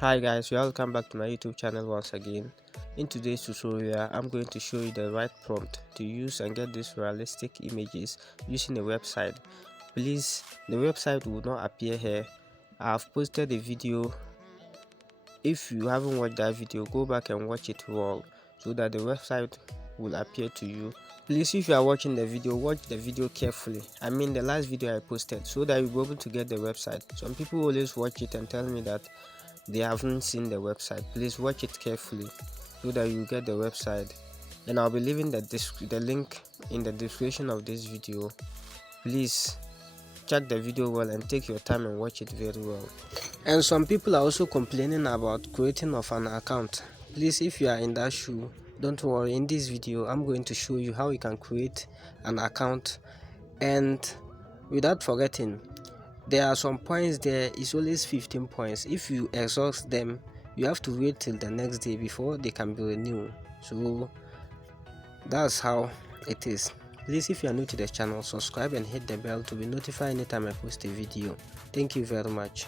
Hi guys, welcome back to my YouTube channel once again. In today's tutorial, I'm going to show you the right prompt to use and get these realistic images using a website. Please, the website will not appear here. I have posted a video. If you haven't watched that video, go back and watch it well so that the website will appear to you. Please, if you are watching the video, watch the video carefully. I mean the last video I posted, so that you'll be able to get the website. Some people always watch it and tell me that they haven't seen the website. Please watch it carefully so that you get the website, and I'll be leaving the link in the description of this video. Please check the video well and take your time and watch it very well. And some people are also complaining about creating of an account. Please, if you are in that shoe, don't worry. In this video I'm going to show you how you can create an account. And without forgetting, there are some points. There is always 15 points. If you exhaust them, you have to wait till the next day before they can be renewed. So that's how it is. Please, if you are new to the channel, subscribe and hit the bell to be notified anytime I post a video. Thank you very much.